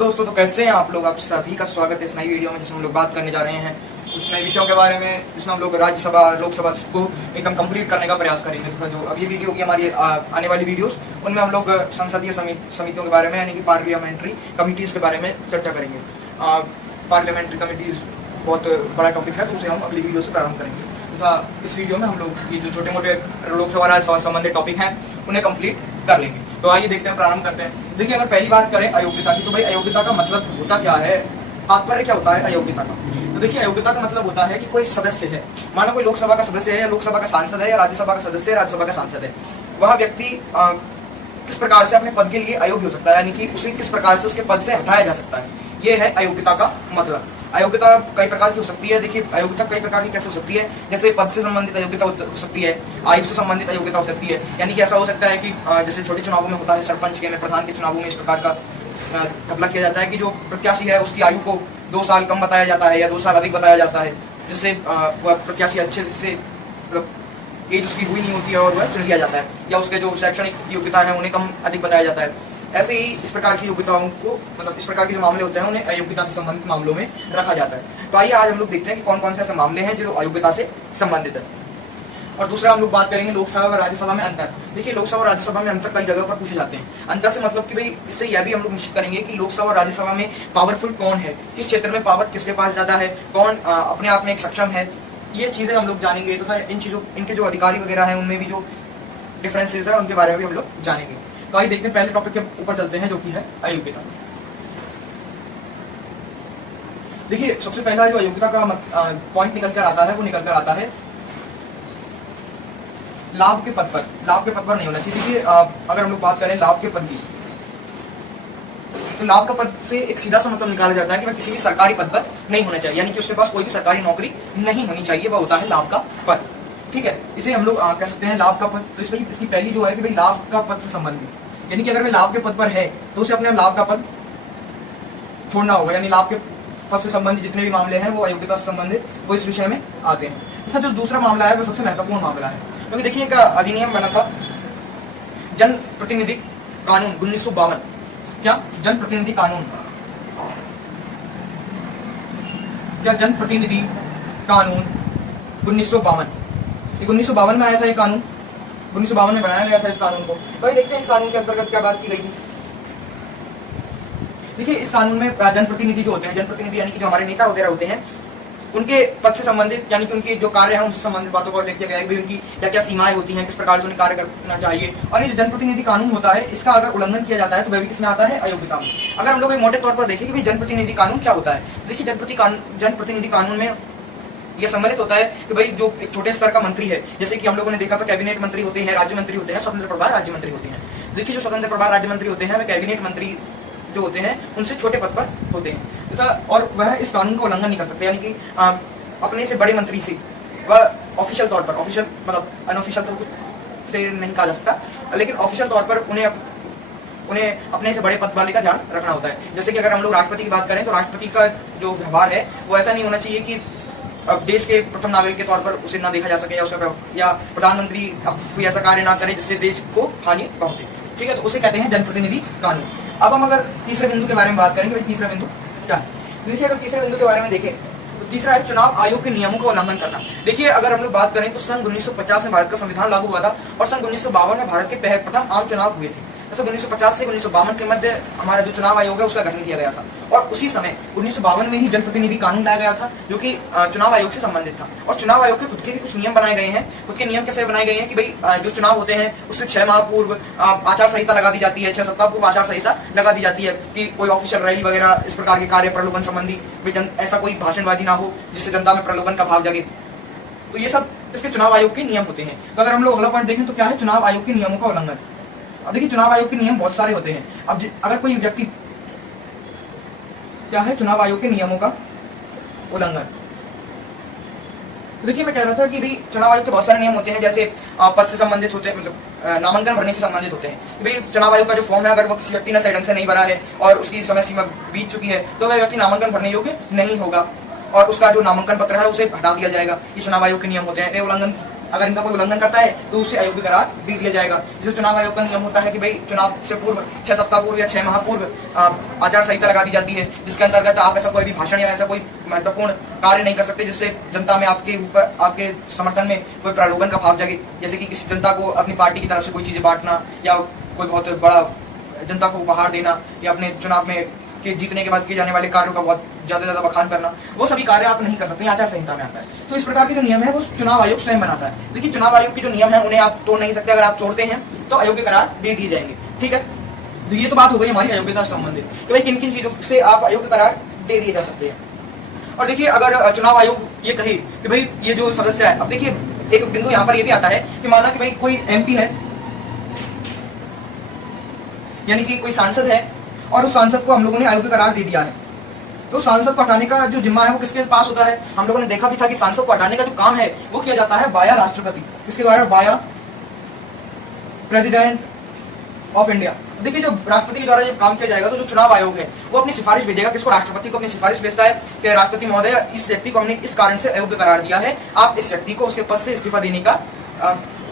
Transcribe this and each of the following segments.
दोस्तों, तो कैसे हैं आप लोग। आप सभी का स्वागत है इस नई वीडियो में, जिसमें हम लोग बात करने जा रहे हैं कुछ नए विषयों के बारे में, जिसमें हम लोग राज्यसभा लोकसभा को एकदम कंप्लीट करने का प्रयास करेंगे। तो जो अब ये वीडियो होगी हमारी आने वाली वीडियोस, उनमें हम लोग संसदीय समितियों के बारे में, यानी कि पार्लियामेंट्री कमिटीज के बारे में चर्चा करेंगे। पार्लियामेंट्री कमिटीज बहुत बड़ा टॉपिक है, तो उसे हम अगली वीडियो से प्रारंभ करेंगे। तथा इस वीडियो में हम लोग ये जो छोटे मोटे लोकसभा राज्यसभा संबंधित टॉपिक हैं उन्हें कंप्लीट कर लेंगे। तो आइए देखते हैं, प्रारंभ करते हैं। देखिए, अगर पहली बात करें अयोग्यता की, तो भाई अयोग्यता का मतलब होता क्या है, तात्पर्य क्या होता है अयोग्यता का। तो देखिए, अयोग्यता का मतलब होता है कि कोई सदस्य है, मानो कोई लोकसभा का सदस्य है, या लोकसभा का सांसद है, या राज्यसभा का सदस्य है, राज्यसभा का सांसद है, वह व्यक्ति किस प्रकार से अपने पद के लिए अयोग्य हो सकता है, यानी कि उसे किस प्रकार से उसके पद से हटाया जा सकता है, ये है अयोग्यता का मतलब। अयोग्यता कई प्रकार की हो सकती है। देखिए, अयोग्यता कई प्रकार की कैसे हो सकती है, जैसे पद से संबंधित अयोग्यता हो सकती है, आयु से संबंधित अयोग्यता हो सकती है। यानी कि ऐसा हो सकता है कि जैसे छोटे चुनावों में होता है, सरपंच के में, प्रधान के चुनावों में इस प्रकार का घपला किया जाता है कि जो प्रत्याशी है उसकी आयु को 2 साल कम बताया जाता है या 2 साल अधिक बताया जाता है, जिससे वह प्रत्याशी अच्छे से मतलब एज उसकी हुई नहीं होती है और वह चुन लिया जाता है, या उसके जो शैक्षणिक योग्यता है उन्हें कम अधिक बताया जाता है। ऐसे ही इस प्रकार की योग्यताओं को, मतलब इस प्रकार के जो मामले होते हैं उन्हें अयोग्यता से संबंधित मामलों में रखा जाता है। तो आइए आज हम लोग देखते हैं कि कौन कौन से ऐसे मामले हैं जो अयोग्यता से संबंधित है। और दूसरा हम लोग बात करेंगे लोकसभा और राज्यसभा में अंतर। देखिए, लोकसभा और राज्यसभा में अंतर कई जगह पर पूछे जाते हैं। अंतर से मतलब कि भाई इससे यह भी हम लोग निश्चित करेंगे कि लोकसभा और राज्यसभा में पावरफुल कौन है, किस क्षेत्र में पावर किसके पास ज्यादा है, कौन अपने आप में एक सक्षम है, ये चीजें हम लोग जानेंगे। तथा इन चीजों, इनके जो अधिकारी वगैरह है उनमें भी जो डिफरेंसेस है उनके बारे में भी हम लोग जानेंगे। तो आइए देखते हैं, पहले टॉपिक के ऊपर चलते हैं, जो कि है अयोग्यता। देखिए, सबसे पहला जो अयोग्यता का पॉइंट निकल कर आता है वो निकल कर आता है लाभ के पद पर। लाभ के पद पर नहीं होना चाहिए। देखिए, अगर हम लोग बात करें लाभ के पद की, तो लाभ का पद से एक सीधा सा मतलब निकाला जाता है कि वह किसी भी सरकारी पद पर नहीं होना चाहिए, यानी कि उसके पास कोई भी सरकारी नौकरी नहीं होनी चाहिए, वह होता है लाभ का पद। ठीक है, इसे हम लोग कह सकते हैं लाभ का पद। तो इसकी पहली जो है कि भाई लाभ का पद से संबंधित, यानी कि अगर वह लाभ के पद पर है तो उसे अपने लाभ का पद छोड़ना होगा, यानी लाभ के पद से संबंधित जितने भी मामले हैं वो अयोग्यता से संबंधित वो इस विषय में आते हैं। तथा जो दूसरा मामला है वो सबसे महत्वपूर्ण मामला है, क्योंकि देखिए एक अधिनियम बना था, जन प्रतिनिधि कानून 1952। क्या जन प्रतिनिधि कानून, क्या जन प्रतिनिधि कानून 1952, 1952 में आया था ये कानून, 1952 में बनाया गया था इस कानून को। तो ये देखते हैं इस कानून के अंतर्गत क्या बात की गई थी। देखिए, इस कानून में जनप्रतिनिधि जो होते हैं, जनप्रतिनिधि यानी कि जो हमारे नेता वगैरह होते हैं, उनके पद से संबंधित, यानी कि उनके जो कार्य है उनसे संबंधित बातों को उल्लेख किया गया है कि उनकी क्या क्या सीमाएं होती हैं, किस प्रकार से उन्हें कार्य करना चाहिए। और ये जो जनप्रतिनिधि कानून होता है, इसका अगर उल्लंघन किया जाता है तो वह भी किसमें आता है, अयोग्यता में। अगर हम लोग एक मोटे तौर पर देखें कि भाई जनप्रतिनिधि कानून क्या होता है, देखिए जनप्रतिनिधि कानून में यह सम्मिलित होता है कि भाई जो एक छोटे स्तर का मंत्री है, जैसे कि हम लोगों ने देखा तो कैबिनेट मंत्री होते हैं, राज्य मंत्री होते हैं, स्वतंत्र प्रभार राज्य मंत्री होते हैं। देखिए, जो स्वतंत्र प्रभार राज्य मंत्री होते हैं वे कैबिनेट मंत्री जो होते हैं उनसे छोटे पद पर होते हैं, तथा और वह इस कानून का उल्लंघन नहीं कर सकते, यानी कि अपने से बड़े मंत्री से वह ऑफिशियल तौर पर, ऑफिशियल मतलब अनऑफिशियल तो से नहीं कहा जा सकता, लेकिन ऑफिशियल तौर पर उन्हें अपने से बड़े पद वाले का ध्यान रखना होता है। जैसे कि अगर हम लोग राष्ट्रपति की बात करें तो राष्ट्रपति का जो व्यवहार है वो ऐसा नहीं होना चाहिए कि देश के प्रथम नागरिक के तौर पर उसे ना देखा जा सके, या प्रधानमंत्री कोई ऐसा कार्य ना करे जिससे देश को हानि पहुंचे। ठीक है, तो उसे कहते हैं जनप्रतिनिधि कानून। अब हम अगर तीसरे बिंदु के बारे में बात करेंगे, तीसरा बिंदु क्या है। देखिए, अगर तीसरे बिंदु के बारे में देखें तो तीसरा है चुनाव आयोग के नियमों का उल्लंघन करना। देखिए, अगर हम लोग बात करें तो सन 1950 में भारत का संविधान लागू हुआ था और सन 1952 में भारत के प्रथम आम चुनाव हुए थे। तो 1950 से 1952 के मध्य हमारा जो चुनाव आयोग है उसका गठन किया गया था, और उसी समय 1952 में ही जनप्रतिनिधि कानून लाया गया था जो कि चुनाव आयोग से संबंधित था। और चुनाव आयोग के खुद के भी कुछ नियम बनाए गए हैं। खुद के नियम कैसे बनाए गए हैं कि भाई जो चुनाव होते हैं उससे 6 माह पूर्व आचार संहिता लगा दी जाती है, 6 सप्ताह पूर्व आचार संहिता लगा दी जाती है कि कोई ऑफिशियल रैली वगैरह इस प्रकार के कार्य प्रलोभन संबंधी ऐसा कोई भाषणबाजी ना हो जिससे जनता में प्रलोभन का भाव जगे। तो ये सब इसके चुनाव आयोग के नियम होते हैं। तो अगर हम लोग अगला पॉइंट देखें तो क्या है, चुनाव आयोग के नियमों का उल्लंघन। अब देखिए, चुनाव आयोग के नियम बहुत सारे होते हैं। अब अगर कोई व्यक्ति, क्या है चुनाव आयोग के नियमों का उल्लंघन। देखिए, मैं कह रहा था कि भाई चुनाव आयोग के बहुत सारे नियम होते हैं, जैसे पद से संबंधित होते हैं, मतलब नामांकन भरने से संबंधित होते हैं। भाई चुनाव आयोग का जो फॉर्म है अगर वो किसी व्यक्ति ने सही ढंग से नहीं भरा है और उसकी समय सीमा बीत चुकी है तो वह व्यक्ति नामांकन भरने योग्य नहीं होगा और उसका जो नामांकन पत्र है उसे हटा दिया जाएगा। ये चुनाव आयोग के नियम होते हैं, उल्लंघन अगर इनका कोई उल्लंघन करता है तो उसे अयोग्य करार दे दिया जाएगा। जैसे चुनाव आयोग का नियम होता है कि भाई चुनाव से पूर्व 6 सप्ताह पूर्व या 6 माह पूर्व आचार संहिता लगा दी जाती है, जिसके अंतर्गत आप ऐसा कोई भी भाषण या ऐसा कोई महत्वपूर्ण कार्य नहीं कर सकते जिससे जनता में आपके ऊपर, आपके समर्थन में कोई प्रलोभन का भाव जागे, जैसे कि किसी जनता को अपनी पार्टी की तरफ से कोई चीजें बांटना या कोई बहुत बड़ा जनता को उपहार देना या अपने चुनाव में के जीतने के बाद किए जाने वाले कार्यों का बहुत ज्यादा बखान करना, वो सभी कार्य आप नहीं कर सकते, आचार संहिता में आता है। तो इस प्रकार के जो नियम है वो चुनाव आयोग स्वयं बनाता है। देखिए चुनाव आयोग के जो नियम है उन्हें आप तोड़ नहीं सकते, अगर आप तोड़ते हैं तो अयोग्य करार दे दिए जाएंगे। ठीक है, तो ये तो बात हो गई हमारी अयोग्यता से संबंधित कि भाई किन किन चीजों से आप अयोग्य करार दे दिए जा सकते हैं। और देखिए अगर चुनाव आयोग ये कहे कि भाई ये जो सदस्य है, अब देखिए एक बिंदु यहाँ पर ये भी आता है कि माना कि भाई कोई एमपी है यानी कि कोई सांसद है और उस सांसद को हम लोगों ने अयोग्य करार दे दिया है, तो सांसद को हटाने का जो जिम्मा है वो किसके पास होता है? हम लोगों ने देखा भी था कि सांसद को हटाने का जो काम है वो किया जाता है बाया राष्ट्रपति, किसके द्वारा? बाया प्रेसिडेंट ऑफ इंडिया। देखिए जो राष्ट्रपति के द्वारा जब काम किया जाएगा तो जो चुनाव आयोग है वो अपनी सिफारिश भेजेगा, किसको? राष्ट्रपति को अपनी सिफारिश भेजता है कि राष्ट्रपति महोदय इस व्यक्ति को हमने इस कारण से अयोग्य करार दिया है, आप इस व्यक्ति को उसके पद से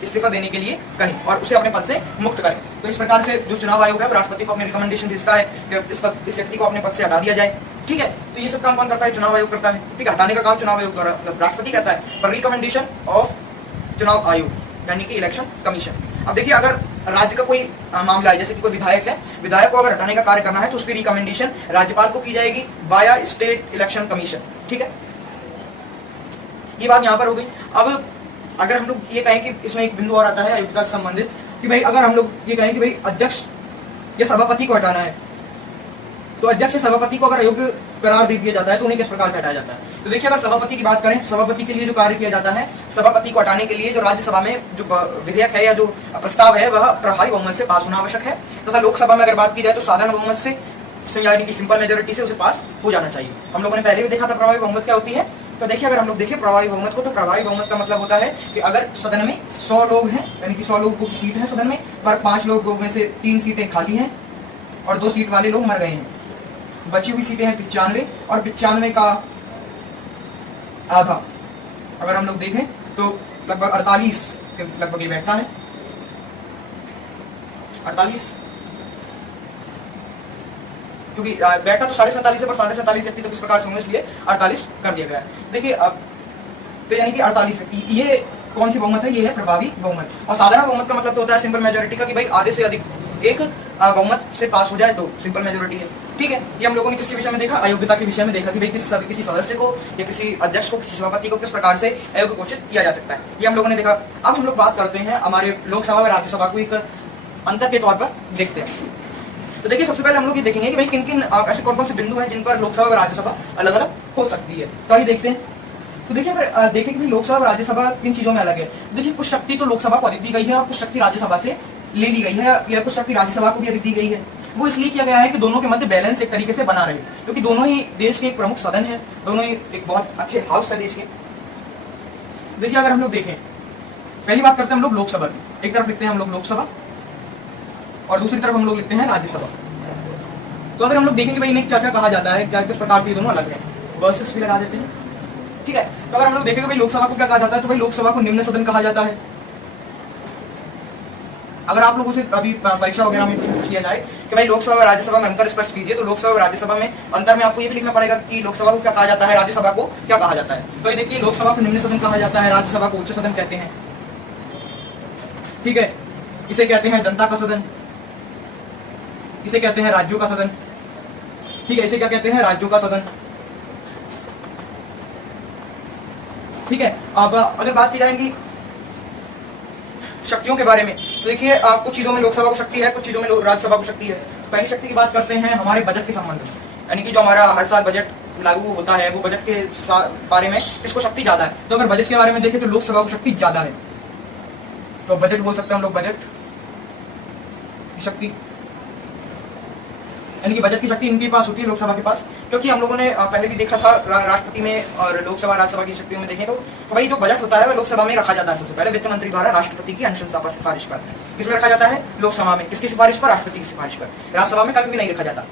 इस्तीफा देने के लिए कहें और उसे अपने पद से मुक्त करें। तो इस प्रकार से जो चुनाव आयोग है राष्ट्रपति को अपनी रिकमेंडेशन भेजता है कि इस व्यक्ति को अपने पद से हटा दिया जाए। ठीक है, तो ये सब काम कौन करता है? चुनाव आयोग करता है। ठीक है, हटाने का काम चुनाव आयोग द्वारा राष्ट्रपति करता है, पर रिकमेंडेशन ऑफ चुनाव आयोग यानी कि इलेक्शन कमीशन। अब देखिए अगर राज्य का कोई मामला है, जैसे कि कोई विधायक है, विधायक को अगर हटाने का कार्य करना है तो उसकी रिकमेंडेशन राज्यपाल को की जाएगी बाया स्टेट इलेक्शन कमीशन। ठीक है, ये बात यहाँ पर हो गई। अब अगर हम लोग ये कहें कि इसमें एक बिंदु और आता है अयोग्यता से संबंधित कि भाई अगर हम लोग ये कहें कि भाई अध्यक्ष या सभापति को हटाना है, तो अध्यक्ष या सभापति को अगर अयोग्य करार दे दिया जाता है तो उन्हें किस प्रकार से हटाया जाता है? तो देखिए अगर सभापति की बात करें, सभापति के लिए जो कार्य किया जाता है, सभापति को हटाने के लिए जो राज्यसभा में जो विधेयक है या जो प्रस्ताव है वह प्रभावी बहुमत से पास होना आवश्यक है, तथा लोकसभा में अगर बात की जाए तो साधारण बहुमत से यानी कि सिंपल मेजोरिटी से उसे पास हो जाना चाहिए। हम लोगों ने पहले भी देखा था प्रभावी बहुमत क्या होती है। तो देखिए अगर हम लोग देखें प्रभावी बहुमत को, तो प्रभावी बहुमत का मतलब होता है कि अगर सदन में 100 लोग हैं यानी कि 100 लोगों की सीट है सदन में, पर 5 लोगों में से 3 सीटें खाली हैं और 2 सीट वाले लोग मर गए हैं, बची हुई सीटें हैं 95 और 95 का आधा अगर हम लोग देखें तो लगभग 48 के लगभग ये बैठता है, 48 क्योंकि बैठा तो 47.5 है पर 47.5 व्यक्ति तो किस प्रकार से होंगे, इसलिए 48 कर दिया गया है। देखिए अब तो यानी कि 48 व्यक्ति, ये कौन सी बहुमत है? ये है प्रभावी बहुमत। और साधारण बहुमत का मतलब तो होता है सिंपल मेजोरिटी का, कि भाई आधे से अधिक एक बहुमत से पास हो जाए तो सिंपल मेजोरिटी है। ठीक है, ये हम लोगों ने किसके विषय में देखा? अयोग्यता के विषय में देखा कि भाई किसी सदस्य को या किसी अध्यक्ष को, किसी सभापति को किस प्रकार से अयोग्य घोषित किया जा सकता है, ये हम लोगों ने देखा। अब हम लोग बात करते हैं हमारे लोकसभा और राज्यसभा को एक अंतर के तौर पर देखते हैं। तो देखिए सबसे पहले हम लोग ये देखेंगे कि भाई किन किन ऐसे कौन कौन से बिंदु हैं जिन पर लोकसभा और राज्यसभा अलग अलग हो सकती है। तो आइए देखते हैं। तो देखिए अगर देखें कि लोकसभा और राज्यसभा किन चीजों में अलग है। देखिए कुछ शक्ति तो लोकसभा को अधिक दी गई है और कुछ शक्ति राज्यसभा से ले ली गई है, या कुछ शक्ति राज्यसभा को भी अधिक दी गई है। वो इसलिए किया गया है कि दोनों के मध्य बैलेंस एक तरीके से बना रहे, क्योंकि दोनों ही देश के एक प्रमुख सदन है, दोनों ही एक बहुत अच्छे हाउस है देश के। देखिए अगर हम लोग देखें, पहली बात करते हैं हम लोग लोकसभा की, एक तरफ लिखते हैं हम लोग लोकसभा और दूसरी तरफ हम लोग लिखते हैं राज्यसभा। तो अगर हम लोग देखेंगे भाई इन्हें क्या क्या कहा जाता है, क्या किस प्रकार से ये दोनों अलग है, वर्सेस भी लगा देते हैं। ठीक है, तो अगर हम लोग देखेंगे भाई लोकसभा को क्या कहा जाता है, तो भाई लोकसभा को निम्न सदन कहा जाता है। अगर आप लोगों से अभी परीक्षा वगैरह में पूछ लिया जाए कि भाई लोकसभा और राज्यसभा में अंतर स्पष्ट कीजिए, तो लोकसभा और राज्यसभा में अंतर में आपको ये भी लिखना पड़ेगा कि लोकसभा को क्या कहा जाता है, राज्यसभा को क्या कहा जाता है। तो ये देखिए लोकसभा को निम्न सदन कहा जाता है, राज्यसभा को उच्च सदन कहते हैं। ठीक है, इसे कहते हैं जनता का सदन, इसे कहते हैं राज्यों का सदन। ठीक है, इसे क्या कहते हैं? राज्यों का सदन। ठीक है, अब अगर बात की जाएगी शक्तियों के बारे में, तो देखिए कुछ चीजों में लोकसभा को शक्ति है, कुछ चीजों में राज्यसभा को शक्ति है। तो पहली शक्ति की बात करते हैं हमारे बजट के संबंध में, यानी कि जो हमारा हर साल बजट लागू होता है वो बजट के बारे में इसको शक्ति ज्यादा है। तो अगर बजट के बारे में देखें तो लोकसभा को शक्ति ज्यादा है, तो बजट बोल सकते हैं हम लोग, बजट की शक्ति, यानी कि बजट की शक्ति इनके पास होती है लोकसभा के पास। क्योंकि हम लोगों ने पहले भी देखा था राष्ट्रपति में और लोकसभा राज्यसभा की शक्तियों में देखें तो भाई जो बजट होता है वह लोकसभा में रखा जाता है सबसे पहले वित्त मंत्री द्वारा राष्ट्रपति की अनुशंसा पर, सिफारिश पर। किसमें रखा जाता है? लोकसभा में। किसकी सिफारिश पर? राष्ट्रपति की सिफारिश पर। राज्यसभा में कभी भी नहीं रखा जाता।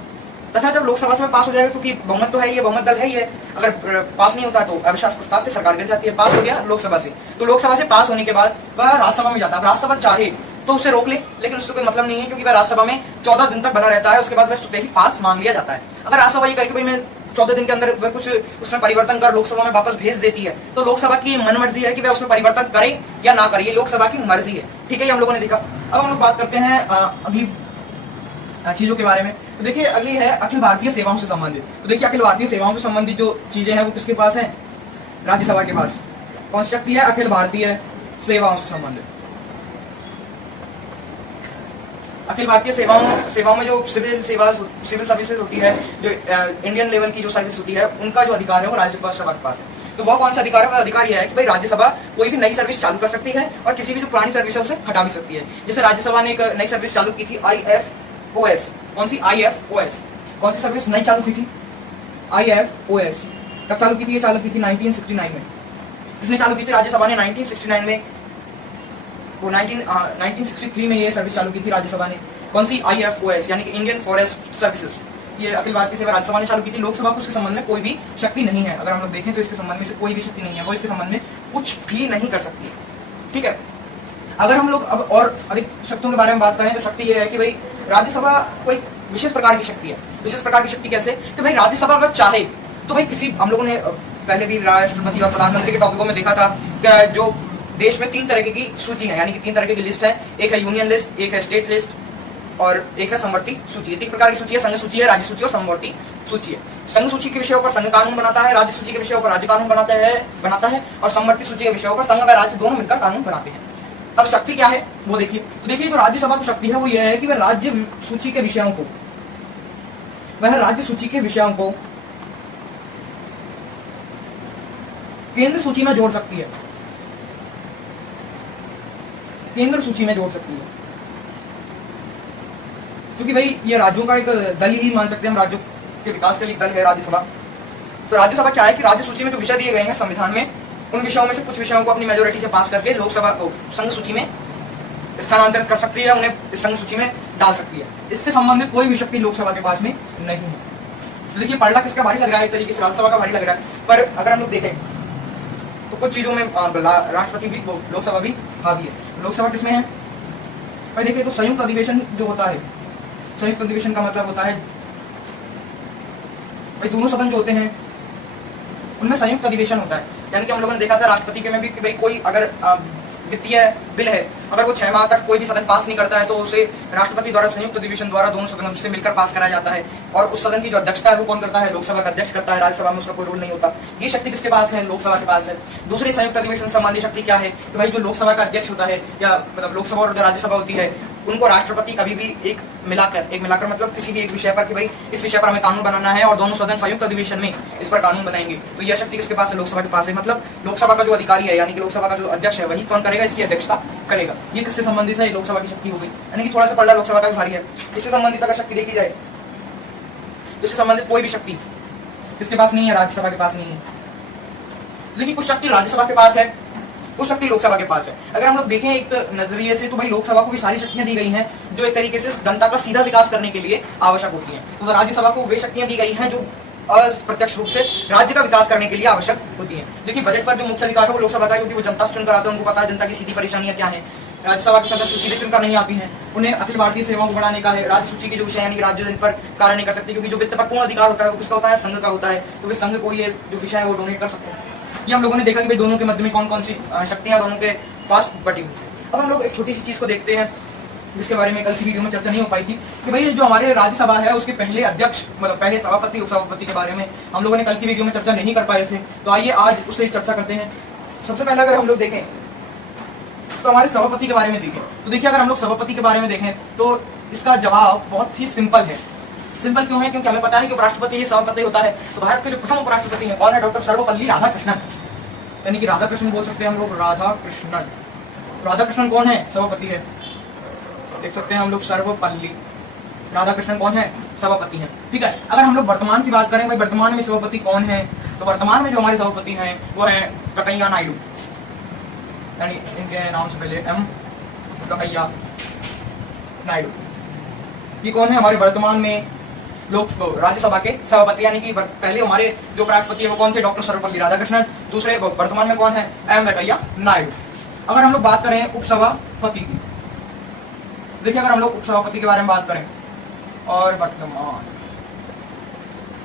तथा जब लोकसभा से पास हो जाएगा, क्योंकि बहुमत तो है, ये बहुमत दल है ही है, अगर पास नहीं होता तो अविश्वास प्रस्ताव से सरकार गिर जाती है। पास हो गया लोकसभा से, तो लोकसभा से पास होने के बाद वह राज्यसभा में जाता है। राज्यसभा चाहे तो उसे रोक ले, लेकिन उससे कोई मतलब नहीं है, क्योंकि वह राज्यसभा में 14 दिन तक बना रहता है। उसके बाद वह स्वतः ही पास मान लिया जाता है। अगर राज्यसभा ये कहे कि भाई मैं 14 दिन के अंदर वह कुछ उसमें परिवर्तन कर लोकसभा में वापस भेज देती है, तो लोकसभा की मन मर्जी है कि वह उसमें परिवर्तन करे या ना करे, ये लोकसभा की मर्जी है। ठीक है, ये हम लोगों ने देखा। अब हम लोग बात करते हैं अगली चीजों के बारे में। तो देखिए, अगली है अखिल भारतीय सेवाओं से संबंधित। तो देखिए, अखिल भारतीय सेवाओं से संबंधित जो चीजें हैं वो किसके पास है? राज्यसभा के पास। कौन सी शक्ति है? अखिल भारतीय सेवाओं से संबंधित। अखिल भारतीय सेवाओं में जो सिविल सर्विसेज होती है, जो इंडियन लेवल की जो सर्विस होती है, उनका जो अधिकार है वो राज्यसभा के पास है। तो वह कौन सा अधिकार है? वह अधिकार यह है कि भाई राज्यसभा कोई भी नई सर्विस चालू कर सकती है और किसी भी जो पुरानी सर्विस है उसे हटा भी सकती है। जैसे राज्यसभा ने एक नई सर्विस चालू की थी, IFOS। कौन सी? IFOS। कौन सी सर्विस नई चालू की थी? IFOS। कब चालू की थी? ये चालू की थी 1969 में। किसने चालू की थी? राज्यसभा ने 1969 में। वो 1963 में ये सर्विस चालू की थी राज्यसभा ने। कौन सी? IFOS, यानी कि इंडियन फॉरेस्ट सर्विसेज। ये अखिल भारतीय सेवा राज्यसभा ने चालू की थी। लोकसभा को इसके संबंध में कोई भी शक्ति नहीं है। अगर हम लोग देखें तो इसके संबंध में से कोई भी शक्ति नहीं है, वो इसके संबंध में कुछ भी नहीं कर सकती। ठीक है, अगर हम लोग अब और अधिक शक्तियों के बारे में बात करें तो शक्ति ये है कि भाई राज्यसभा कोई विशेष प्रकार की शक्ति है। विशेष प्रकार की शक्ति कैसे? कि भाई राज्यसभा अगर चाहे तो भाई किसी, हम लोगों ने पहले भी राष्ट्रपति और प्रधानमंत्री के टॉपिकों में देखा था कि जो देश में 3 तरह की सूची है, यानी कि 3 तरह की लिस्ट है। एक है यूनियन लिस्ट, एक है स्टेट लिस्ट और एक है समवर्ती सूची। ये 3 प्रकार की सूची है। संघ सूची है, राज्य सूची और समवर्ती सूची है। संघ सूची के विषयों पर संघ कानून बनाता है, राज्य सूची के विषयों पर राज्य कानून बनाता है और समवर्ती सूची के विषयों पर संघ व राज्य दोनों मिलकर कानून बनाते हैं। अब शक्ति क्या है वो देखिए। तो देखिए, जो राज्यसभा की शक्ति है वो यह है कि वह राज्य सूची के विषयों को केंद्र सूची में जोड़ सकती है। केंद्र सूची में जोड़ सकती है, क्योंकि भाई ये राज्यों का एक दल ही मान सकते हैं हम, राज्यों के विकास के लिए दल है राज्यसभा। तो राज्यसभा क्या है कि राज्य सूची में जो विषय दिए गए हैं संविधान में, उन विषयों में से कुछ विषयों को अपनी मेजोरिटी से पास करके लोकसभा को संघ सूची में स्थानांतरित कर सकती है, उन्हें संघ सूची में डाल सकती है। इससे संबंधित कोई भी शक्ति लोकसभा के पास में नहीं है। तो देखिए, पढ़ना किसका भारी लग रहा है? एक तरीके से राज्यसभा का भारी लग रहा है, पर अगर हम लोग देखें तो कुछ चीजों में राष्ट्रपति भी, लोकसभा भी हावी है। लोकसभा किसमें है भाई? देखिए, तो संयुक्त अधिवेशन जो होता है, संयुक्त अधिवेशन का मतलब होता है भाई दोनों सदन जो होते हैं उनमें संयुक्त अधिवेशन होता है। यानी कि हम लोगों ने देखा था राष्ट्रपति के में भी कि भाई कोई अगर वित्तीय बिल है, अगर वो 6 माह तक कोई भी सदन पास नहीं करता है तो उसे राष्ट्रपति द्वारा संयुक्त अधिवेशन द्वारा दोनों सदनों से मिलकर पास कराया जाता है। और उस सदन की जो अध्यक्षता है वो कौन करता है? लोकसभा का अध्यक्ष करता है। राज्यसभा में उसका कोई रोल नहीं होता। ये शक्ति किसके पास है? लोकसभा के पास है। दूसरी संयुक्त अधिवेशन संबंधी शक्ति क्या है? कि भाई जो लोकसभा का अध्यक्ष होता है, या मतलब लोकसभा और जो राज्यसभा होती है, उनको राष्ट्रपति कभी भी एक मिलाकर मतलब किसी भी एक विषय पर कि भाई इस विषय पर हमें कानून बनाना है और दोनों सदन संयुक्त अधिवेशन में इस पर कानून बनाएंगे, तो यह शक्ति किसके पास है? लोकसभा के पास है। मतलब लोकसभा का जो अधिकारी है, यानी कि लोकसभा का जो अध्यक्ष है, वही कौन करेगा? इसकी अध्यक्षता करेगा। ये किससे संबंधित है? लोकसभा की शक्ति हो गई। यानी कि थोड़ा सा पढ़ना लोकसभा का भी भारी है। इससे संबंधित अगर शक्ति देखी जाए, इससे संबंधित कोई भी शक्ति किसके पास नहीं है? राज्यसभा के पास नहीं है। लेकिन कुछ शक्ति राज्यसभा के पास है, कुछ शक्ति लोकसभा के पास है। अगर हम लोग देखें एक नजरिए से, तो भाई लोकसभा को भी सारी शक्तियां दी गई हैं जो एक तरीके से जनता का सीधा विकास करने के लिए आवश्यक होती हैं। तो राज्यसभा को वे शक्तियां दी गई हैं जो अप्रत्यक्ष रूप से राज्य का विकास करने के लिए आवश्यक होती है। देखिए, बजट पर जो मुख्य अधिकार है वो लोकसभा का, क्योंकि वो जनता से चुनकर आते हैं, उनको पता है जनता की सीधी परेशानियां क्या है। राज्यसभा के सदस्य सीधे चुनकर नहीं आती हैं, उन्हें अखिल भारतीय सेवाओं को बढ़ाने का है। राज्य सूची के जो विषय यानी राज्य जिन पर कार्य नहीं कर सकते, क्योंकि जो वित्त पर पूर्ण अधिकार होता है वो किसका होता है? संघ का होता है। तो वे संघ को ये जो विषय है वो डोनेट कर सकते हैं। ये हम लोगों ने देखा कि भाई दोनों के मध्य में कौन कौन सी शक्तियां दोनों के पास बटी हुई है। अब हम लोग एक छोटी सी चीज को देखते हैं जिसके बारे में कल की वीडियो में चर्चा नहीं हो पाई थी, कि भाई जो हमारे राज्यसभा है उसके पहले अध्यक्ष, मतलब पहले सभापति, उपसभापति के बारे में हम लोगों ने कल की वीडियो में चर्चा नहीं कर पाए थे। तो आइए आज उससे चर्चा करते हैं। सबसे पहले अगर हम लोग देखें तो हमारे सभापति के बारे में देखें, तो देखिए अगर हम लोग सभापति के बारे में देखें तो इसका जवाब बहुत ही सिंपल है। सिंपल क्यों है? क्योंकि हमें पता है कि उपराष्ट्रपति ये सभापति होता है। तो भारत के जो प्रथम उपराष्ट्रपति है कौन है? डॉक्टर सर्वपल्ली राधाकृष्णन, यानी कि राधाकृष्णन बोल सकते हैं हम लोग, राधाकृष्णन। राधाकृष्णन कौन है? सभापति है। देख सकते हैं हम लोग, सर्वपल्ली राधाकृष्णन कौन है? सभापति है। ठीक है, अगर हम लोग वर्तमान की बात करें, भाई वर्तमान में सभापति कौन है, तो वर्तमान में जो हमारे सभापति हैं वो है वेंकैया नायडू, यानी इनके नाम से पहले एम वेंकैया नायडू। ये कौन है हमारे वर्तमान में लोक राज्यसभा के सभापति, यानी कि पहले हमारे जो राष्ट्रपति है वो कौन थे, डॉक्टर सर्वपल्ली राधाकृष्णन। दूसरे वर्तमान में कौन है, एम वेंकैया नायडू। अगर हम लोग बात करें उपसभापति की, देखिए अगर हम लोग उपसभापति के बारे में बात करें और वर्तमान,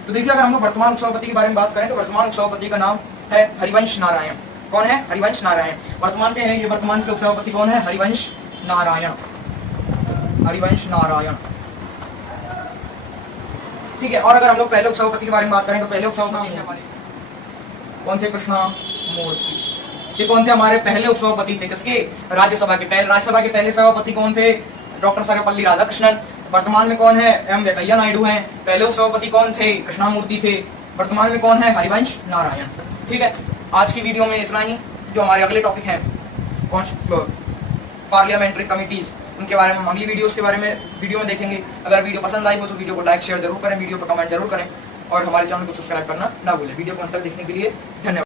तो देखिए अगर हम लोग वर्तमान उपसभापति के बारे में बात करें तो वर्तमान उपसभापति का नाम है हरिवंश नारायण। कौन है, हरिवंश नारायण। वर्तमान के हैं ये वर्तमान के उपसभापति कौन है, हरिवंश नारायण, हरिवंश नारायण। ठीक है, और अगर हम लोग पहले उपसभापति के बारे में बात करें तो पहले उपसभापति हमारे कौन थे, कृष्णमूर्ति। ये कौन थे, हमारे पहले उपसभापति थे किसके, राज्यसभा के। राज्यसभा के पहले सभापति कौन थे, डॉक्टर सर्वपल्ली राधाकृष्णन। वर्तमान में कौन है, एम वेंकैया नायडू हैं। पहले उपसभापति कौन थे, कृष्णमूर्ति थे। वर्तमान में कौन है, हरिवंश नारायण। ठीक है, आज की वीडियो में इतना ही। जो हमारे अगले टॉपिक हैं पार्लियामेंट्री कमिटीज, उनके बारे में हम अगली वीडियोस के बारे में वीडियो में देखेंगे। अगर वीडियो पसंद आई हो तो वीडियो को लाइक शेयर जरूर करें, वीडियो पर कमेंट जरूर करें और हमारे चैनल को सब्सक्राइब करना ना भूलें। वीडियो को अंत तक देखने के लिए धन्यवाद।